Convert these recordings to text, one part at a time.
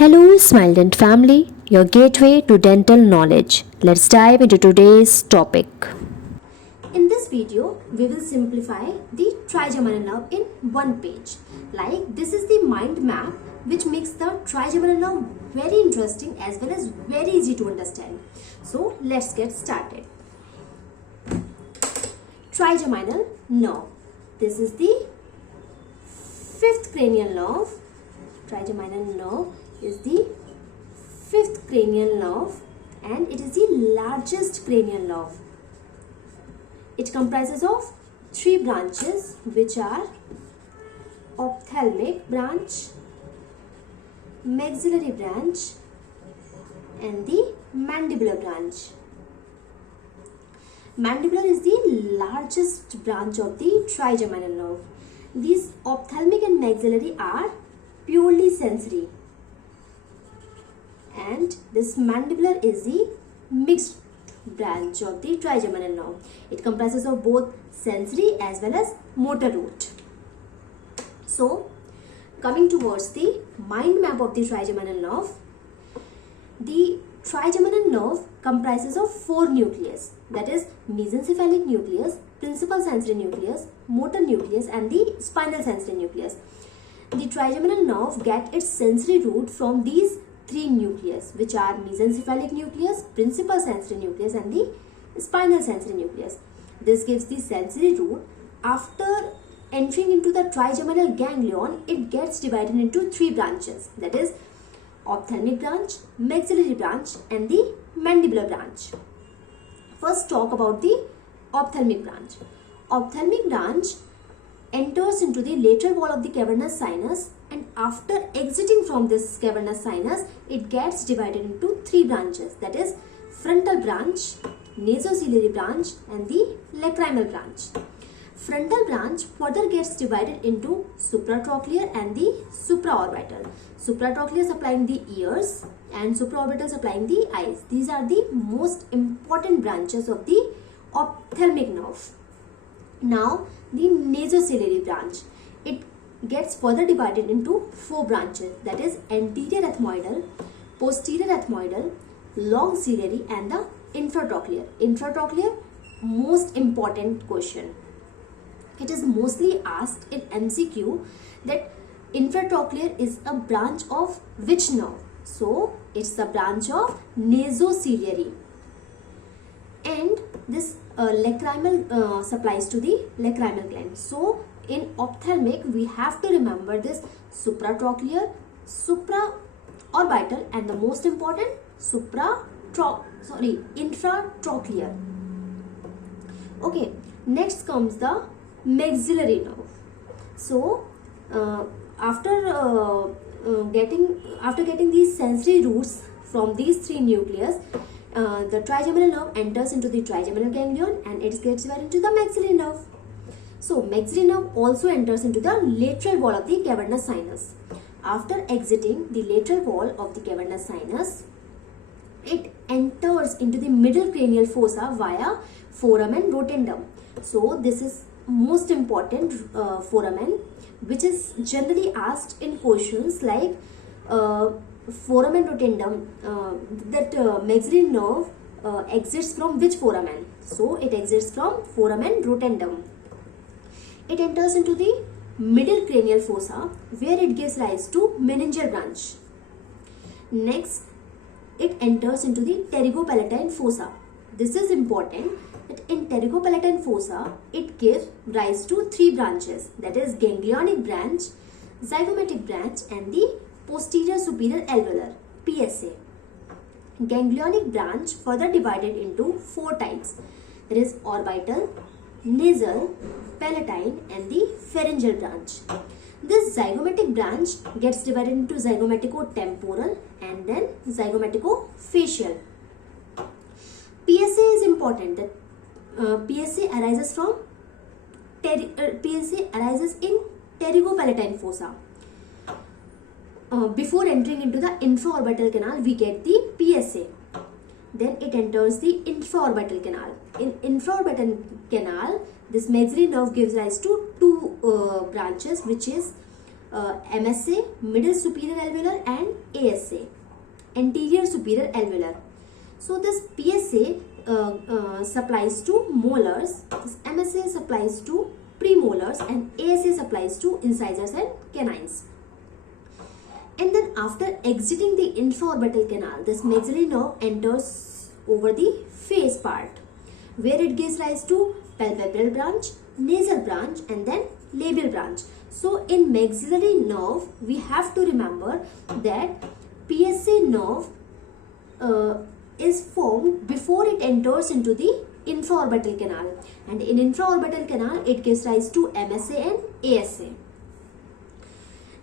Hello, Smile Dent family, your gateway to dental knowledge. Let's dive into today's topic. In this video, we will simplify the trigeminal nerve in one page. Like this is the mind map which makes the trigeminal nerve very interesting as well as very easy to understand. So let's get started. Trigeminal nerve. This is the fifth cranial nerve. Trigeminal nerve is the fifth cranial nerve and it is the largest cranial nerve. It comprises of three branches which are ophthalmic branch, maxillary branch and the mandibular branch. Mandibular is the largest branch of the trigeminal nerve. These ophthalmic and maxillary are purely sensory and this mandibular is the mixed branch of the trigeminal nerve. It comprises of both sensory as well as motor root. So, coming towards the mind map of the trigeminal nerve, the trigeminal nerve comprises of four nucleus, that is mesencephalic nucleus, principal sensory nucleus, motor nucleus and the spinal sensory nucleus. The trigeminal nerve gets its sensory root from these three nucleus which are mesencephalic nucleus, principal sensory nucleus and the spinal sensory nucleus. This gives the sensory root. After entering into the trigeminal ganglion, it gets divided into three branches, that is ophthalmic branch, maxillary branch and the mandibular branch. First talk about the ophthalmic branch. Ophthalmic branch enters into the lateral wall of the cavernous sinus and after exiting from this cavernous sinus, it gets divided into three branches, that is frontal branch, nasociliary branch and the lacrimal branch. Frontal branch further gets divided into supratrochlear and the supraorbital. Supratrochlear supplying the ears and supraorbital supplying the eyes. These are the most important branches of the ophthalmic nerve. Now the nasociliary branch. It gets further divided into four branches, that is anterior ethmoidal, posterior ethmoidal, long ciliary and the infratrochlear. Infratrochlear, most important question. It is mostly asked in MCQ that infratrochlear is a branch of which nerve? So it's the branch of nasociliary. And this lacrimal supplies to the lacrimal gland. So in ophthalmic we have to remember this supratrochlear, supraorbital and the most important infratrochlear. Okay, next comes the maxillary nerve. So after getting these sensory roots from these three nucleus, the trigeminal nerve enters into the trigeminal ganglion and it gets divided into the maxillary nerve. So maxillary nerve also enters into the lateral wall of the cavernous sinus. After exiting the lateral wall of the cavernous sinus, it enters into the middle cranial fossa via foramen rotundum. So this is most important foramen which is generally asked in questions like foramen rotundum, that maxillary nerve exits from which foramen? So it exits from foramen rotundum. It enters into the middle cranial fossa where it gives rise to meningeal branch. Next, it enters into the pterygopalatine fossa. This is important that in pterygopalatine fossa, it gives rise to three branches, that is ganglionic branch, zygomatic branch and the posterior superior alveolar, PSA. Ganglionic branch further divided into four types. There is orbital, nasal, palatine and the pharyngeal branch. This zygomatic branch gets divided into zygomatico-temporal and then zygomatico-facial. PSA is important. That PSA arises in pterygopalatine fossa. Before entering into the infraorbital canal, we get the PSA. Then it enters the infraorbital canal. In infraorbital canal, this maxillary nerve gives rise to two branches, which is MSA, middle superior alveolar, and ASA, anterior superior alveolar. So this PSA supplies to molars, this MSA supplies to premolars, and ASA supplies to incisors and canines. And then after exiting the infraorbital canal, this maxillary nerve enters over the face part, where it gives rise to palpebral branch, nasal branch, and then labial branch. So in maxillary nerve, we have to remember that PSA nerve is formed before it enters into the infraorbital canal, and in infraorbital canal it gives rise to MSA and ASA.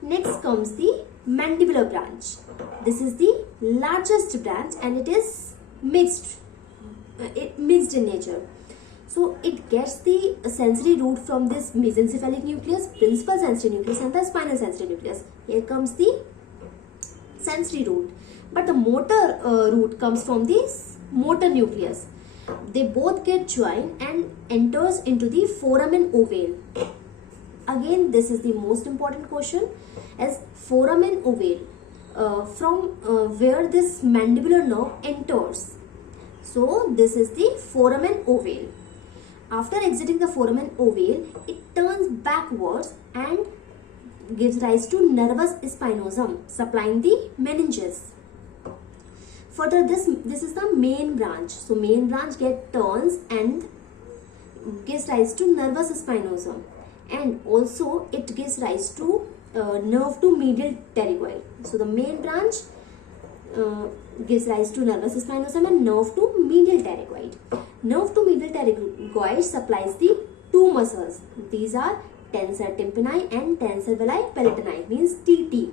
Next comes the mandibular branch. This is the largest branch and it is mixed in nature. So it gets the sensory root from this mesencephalic nucleus, principal sensory nucleus, and the spinal sensory nucleus. Here comes the sensory root, but the motor root comes from this motor nucleus. They both get joined and enters into the foramen ovale. Again, this is the most important question, as foramen ovale, from where this mandibular nerve enters. So this is the foramen ovale. After exiting the foramen ovale, it turns backwards and gives rise to nervus spinosum, supplying the meninges. Further, this is the main branch. So main branch turns and gives rise to nervus spinosum, and also it gives rise to nerve to medial pterygoid. So the main branch gives rise to nervus spinosum and nerve to medial pterygoid. Nerve to medial pterygoid supplies the two muscles. These are tensor tympani and tensor veli palatini, means TT.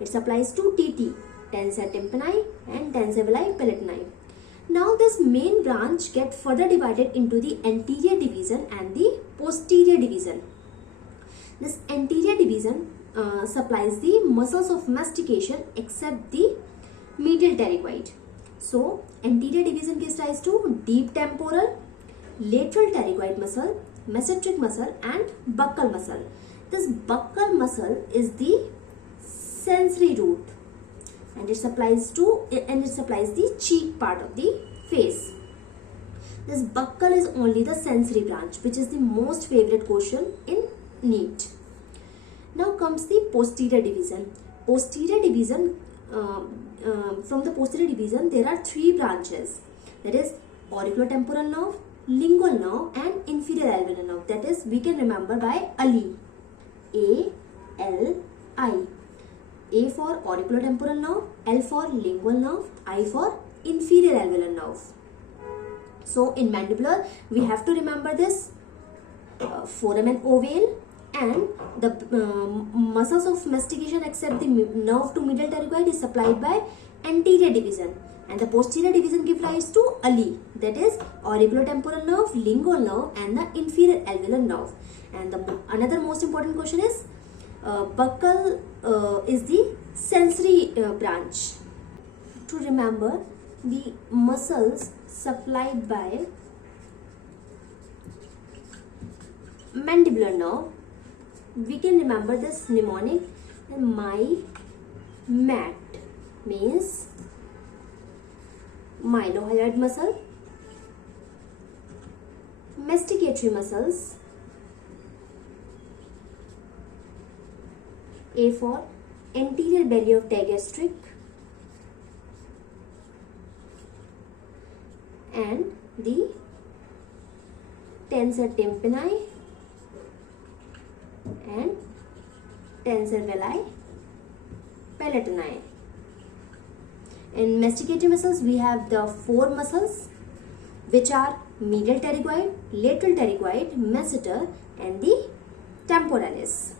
It supplies to TT, tensor tympani and tensor veli palatini. Now this main branch gets further divided into the anterior division and the posterior division. This anterior division supplies the muscles of mastication except the medial pterygoid. So anterior division gives rise to deep temporal, lateral pterygoid muscle, mesenteric muscle, and buccal muscle. This buccal muscle is the sensory root, and it supplies the cheek part of the face. This buccal is only the sensory branch, which is the most favorite question in NEET. Now comes the posterior division. Posterior division, from the posterior division there are three branches, that is auriculotemporal nerve, lingual nerve, and inferior alveolar nerve. That is, we can remember by ALI. A-L-I. A for auriculotemporal nerve, L for lingual nerve, I for inferior alveolar nerve. So in mandibular, we have to remember this foramen ovale, and the muscles of mastication except the nerve to medial pterygoid is supplied by anterior division, and the posterior division gives rise to ALI, that is auriculotemporal nerve, lingual nerve, and the inferior alveolar nerve. And another most important question is buccal is the sensory branch. To remember the muscles supplied by mandibular nerve, we can remember this mnemonic. My mat means mylohyoid muscle, masticatory muscles, A for anterior belly of digastric, and the tensor tympani and tensor veli palatini. In masticatory muscles, we have the four muscles, which are medial pterygoid, lateral pterygoid, masseter, and the temporalis.